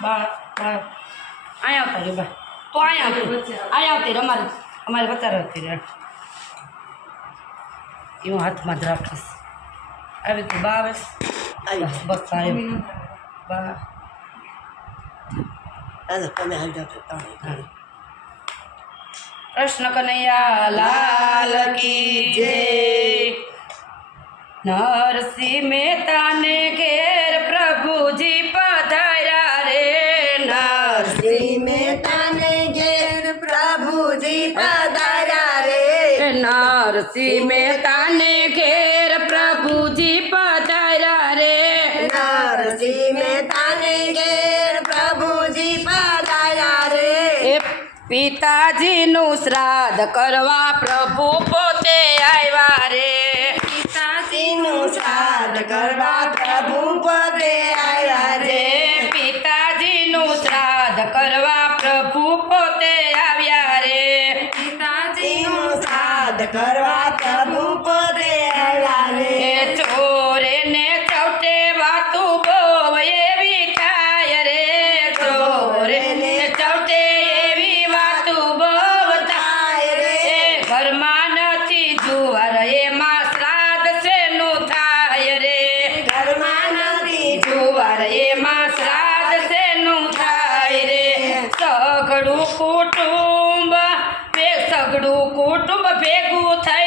બાળ બાળ અહીંયા આવતા રહ્યો બા તો અહીંયા આવતી અહીંયા આવતી રહે અમારે અમારે વચાર આવતી રહે એ હું હાથમાં જ રાખીશ આવી રીતે બા આવે બસ બસ આવ્યો બા તમે હાલ જાવ કૃષ્ણ કનૈયા લાલ કી જય નરસિંહ મહેતાને ઘેર પ્રભુજી પર नारसी में ताने घेर प्रभु जी पधारा रे। नारसी में ताने घेर प्रभु जी पधारा रे। पिताजी नु श्राद्ध करवा प्रभु पोते आयवा रे। पिताजी नु श्राद्ध करवा प्रभु યાદ કરવા પ્રભુ પોતે આવ્યા ચોરે ને ચવટે વાતું બહુ એવી થાય રે ચોરે ને ચવટે એવી વાતું બહુ થાય રે ઘરમાં નથી જુવાર એમાં શ્રાદ્ધ શેનું થાય રે ઘરમાં નથી જુવાર એમાં શ્રાદ્ધ શેનું થાય રે સઘળું કૂટું pego, tá?